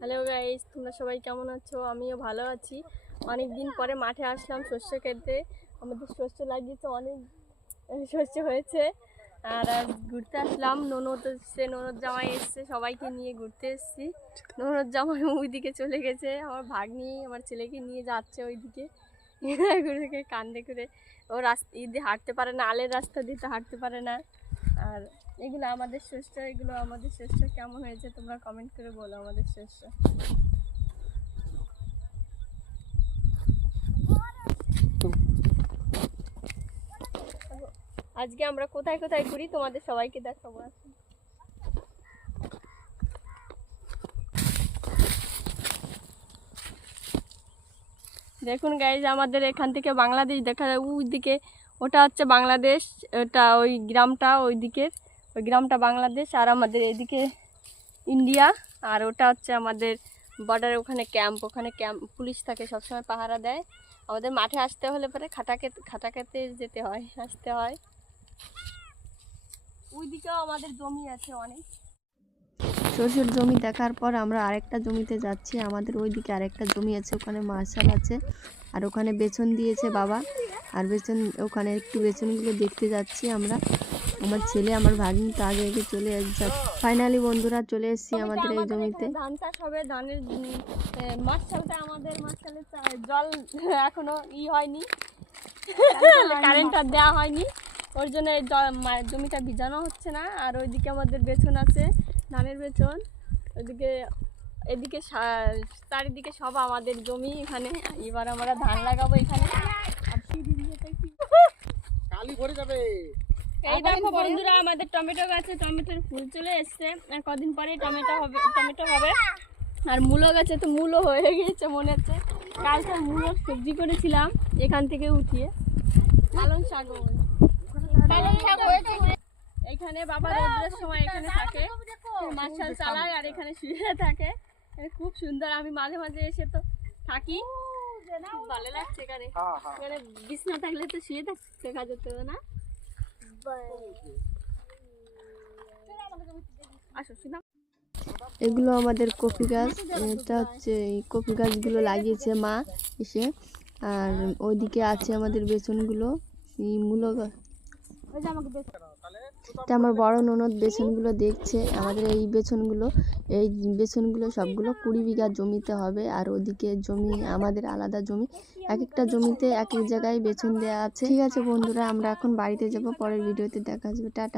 Hello guys, তোমরা সবাই কেমন আছো? আমিও ভালো আছি। অনেক দিন পরে মাঠে আসলাম শস্য খেতে। আমাদের শস্য লাগিয়েছে, অনেক শস্য হয়েছে। আর আজ ঘুরতে আসলাম। ননদ এসছে, ননদ জামাই এসছে, সবাইকে নিয়ে ঘুরতে এসেছি। ননদ জামাই ওইদিকে চলে গেছে, আমার ভাগ্নি আমার ছেলেকে নিয়ে যাচ্ছে ওইদিকে ঘুরে কান্দে করে। ও রাস্তা দিয়ে হাঁটতে পারে না, আলের রাস্তা দিয়ে তো হাঁটতে পারে না। আর এগুলো আমাদের শস্য কেমন হয়েছে তোমরা কমেন্ট করে বলো। আমাদের শস্য আজকে আমরা কোথায় কোথায় ঘুরি তোমাদের সবাইকে দেখাবো। দেখুন গাইজ, আমাদের এখান থেকে বাংলাদেশ দেখা যায় ওইদিকে। ওটা হচ্ছে বাংলাদেশ, ওটা ওই গ্রামটা ওইদিকের, ওই গ্রামটা বাংলাদেশ। আর আমাদের এদিকে ইন্ডিয়া। আর ওটা হচ্ছে আমাদের বর্ডারে, ওখানে ক্যাম্প পুলিশ থাকে, সবসময় পাহারা দেয়। আমাদের মাঠে আসতে হলে পরে খাটাকেতে যেতে হয়, আসতে হয়। ওইদিকেও আমাদের জমি আছে অনেক। সরষের জমি দেখার পর আমরা আরেকটা জমিতে যাচ্ছি। আমাদের ওইদিকে আরেকটা জমি আছে, ওখানে মার্শাল আছে। আর ওখানে বেছন দিয়েছে বাবা। আর ওখানে একটু বেছনগুলো দেখতে যাচ্ছি আমরা। আমার ছেলে আমার ভাগ্নি তো আগে আগে চলে যাচ্ছে। ফাইনালি বন্ধুরা চলে এসেছি আমাদের এই জমিতে। ধান চাষ হবে, ধানের মার্শালটা আমাদের জল এখনো হয়নি, কারেন্টটা দেওয়া হয়নি, ওর জন্য জমিটা ভিজানো হচ্ছে না। আর ওইদিকে আমাদের বেছন আছে, ধানের বেছন। ওইদিকে এদিকে চারিদিকে সব আমাদের জমি। এখানে এবার আমরা ধান লাগাবো এখানে। এই দেখো বন্ধুরা, আমাদের টমেটো গাছে টমেটোর ফুল চলে এসছে। আর কদিন পরে টমেটো হবে। আর মূলো গাছে তো মূলো হয়ে গিয়েছে মনে হচ্ছে। কালকে মূলো সবজি করেছিলাম এখান থেকে উঠিয়ে। পালং শাক এখানে বাবা রোদ্রের সময় এখানে থাকে, মার্শাল চালায় আর এখানে শুয়ে থাকে। খুব সুন্দর, আমি মাঝে মাঝে এসে তো থাকি, ভালো লাগছে এখানে। এখানে বিছনা থাকলে তো শুয়ে দেখা যেত না। আসো শুনা। এগুলো আমাদের কফি গাছ। এটা হচ্ছে এই কফি গাছগুলো লাগিয়েছে মা এসে। আর ওইদিকে আছে আমাদের বেছনগুলো, এই মূলো গাছ। এটা আমার বড় ননদ বেছনগুলো দেখছে। আমাদের এই বেছনগুলো সবগুলো 20 বিঘা জমিতে হবে। আর ওদিকে জমি আমাদের আলাদা জমি, এক একটা জমিতে এক এক জায়গায় বেছন দেওয়া আছে। ঠিক আছে বন্ধুরা, আমরা এখন বাড়িতে যাব, পরের ভিডিওতে দেখা যাবে। টাটা।